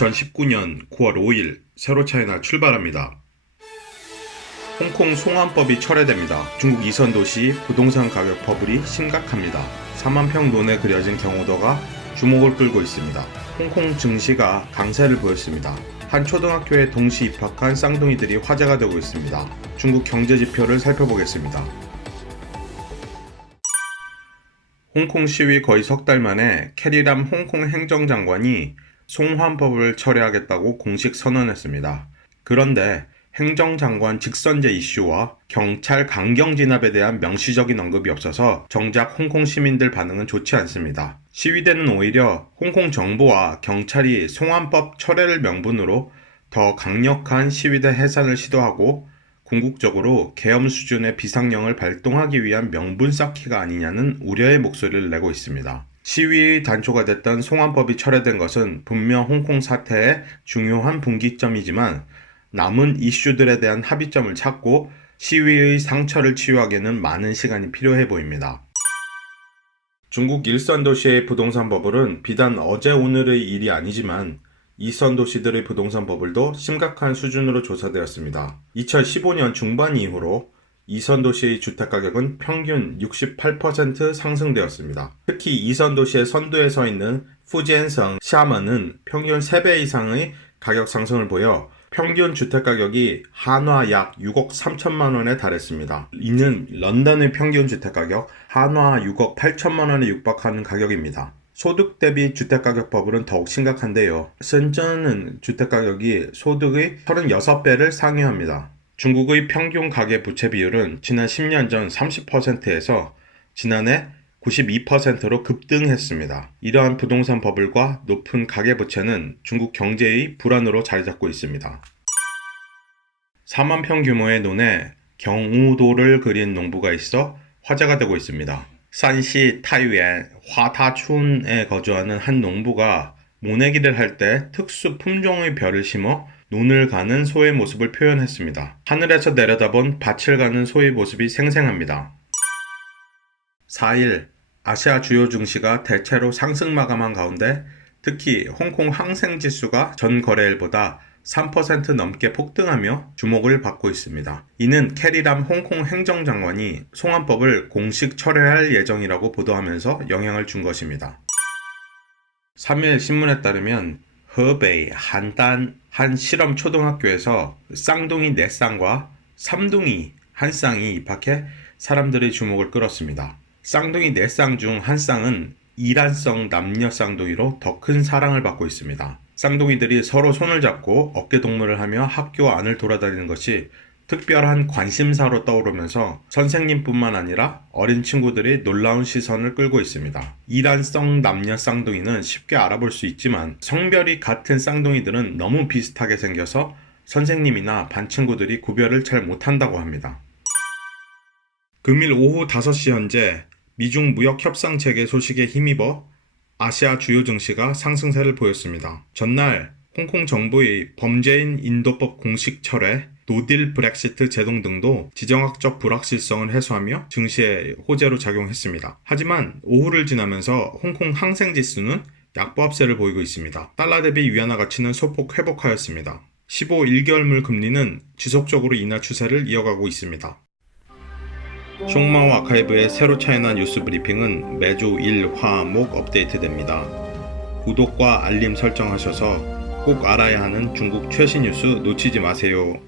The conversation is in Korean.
2019년 9월 5일 세로차이나 출발합니다. 홍콩 송환법이 철회됩니다. 중국 이선도시 부동산 가격 버블이 심각합니다. 4만 평 논에 그려진 경호도가 주목을 끌고 있습니다. 홍콩 증시가 강세를 보였습니다. 한 초등학교에 동시 입학한 쌍둥이들이 화제가 되고 있습니다. 중국 경제 지표를 살펴보겠습니다. 홍콩 시위 거의 석 달 만에 캐리람 홍콩 행정장관이 송환법을 철회하겠다고 공식 선언했습니다. 그런데 행정장관 직선제 이슈와 경찰 강경 진압에 대한 명시적인 언급이 없어서 정작 홍콩 시민들 반응은 좋지 않습니다. 시위대는 오히려 홍콩 정부와 경찰이 송환법 철회를 명분으로 더 강력한 시위대 해산을 시도하고 궁극적으로 계엄 수준의 비상령을 발동하기 위한 명분 쌓기가 아니냐는 우려의 목소리를 내고 있습니다. 시위의 단초가 됐던 송환법이 철회된 것은 분명 홍콩 사태의 중요한 분기점이지만 남은 이슈들에 대한 합의점을 찾고 시위의 상처를 치유하기에는 많은 시간이 필요해 보입니다. 중국 일선 도시의 부동산 버블은 비단 어제 오늘의 일이 아니지만 이선 도시들의 부동산 버블도 심각한 수준으로 조사되었습니다. 2015년 중반 이후로 이선 도시의 주택가격은 평균 68% 상승되었습니다. 특히 이선 도시의 선두에 서 있는 후지엔성, 샤먼은 평균 3배 이상의 가격 상승을 보여 평균 주택가격이 한화 약 6억 3천만 원에 달했습니다. 이는 런던의 평균 주택가격 한화 6억 8천만 원에 육박하는 가격입니다. 소득 대비 주택가격 버블은 더욱 심각한데요.深圳은 주택가격이 소득의 36배를 상회합니다. 중국의 평균 가계부채 비율은 지난 10년 전 30%에서 지난해 92%로 급등했습니다. 이러한 부동산 버블과 높은 가계부채는 중국 경제의 불안으로 자리잡고 있습니다. 4만 평 규모의 논에 경우도를 그린 농부가 있어 화제가 되고 있습니다. 산시 타이위엔 화타춘에 거주하는 한 농부가 모내기를 할 때 특수 품종의 벼를 심어 논을 가는 소의 모습을 표현했습니다. 하늘에서 내려다본 밭을 가는 소의 모습이 생생합니다. 4일 아시아 주요 증시가 대체로 상승 마감한 가운데 특히 홍콩 항생지수가 전 거래일보다 3% 넘게 폭등하며 주목을 받고 있습니다. 이는 캐리람 홍콩 행정장관이 송환법을 공식 철회할 예정이라고 보도하면서 영향을 준 것입니다. 3일 신문에 따르면 허베이 한단 한 실험 초등학교에서 쌍둥이 4쌍과 삼둥이 1쌍이 입학해 사람들의 주목을 끌었습니다. 쌍둥이 4쌍 중 1쌍은 이란성 남녀 쌍둥이로 더 큰 사랑을 받고 있습니다. 쌍둥이들이 서로 손을 잡고 어깨동무를 하며 학교 안을 돌아다니는 것이 특별한 관심사로 떠오르면서 선생님뿐만 아니라 어린 친구들이 놀라운 시선을 끌고 있습니다. 이란성 남녀 쌍둥이는 쉽게 알아볼 수 있지만 성별이 같은 쌍둥이들은 너무 비슷하게 생겨서 선생님이나 반 친구들이 구별을 잘 못한다고 합니다. 금일 오후 5시 현재 미중 무역 협상 체계 소식에 힘입어 아시아 주요 증시가 상승세를 보였습니다. 전날 홍콩 정부의 범죄인 인도법 공식 철회, 노딜 브렉시트 제동 등도 지정학적 불확실성을 해소하며 증시에 호재로 작용했습니다. 하지만 오후를 지나면서 홍콩 항생지수는 약보합세를 보이고 있습니다. 달러 대비 위안화 가치는 소폭 회복하였습니다. 15 1개월물 금리는 지속적으로 인하 추세를 이어가고 있습니다. 숑마오 아카이브의 새로 차이나 뉴스 브리핑은 매주 일, 화, 목 업데이트됩니다. 구독과 알림 설정하셔서 꼭 알아야 하는 중국 최신 뉴스 놓치지 마세요.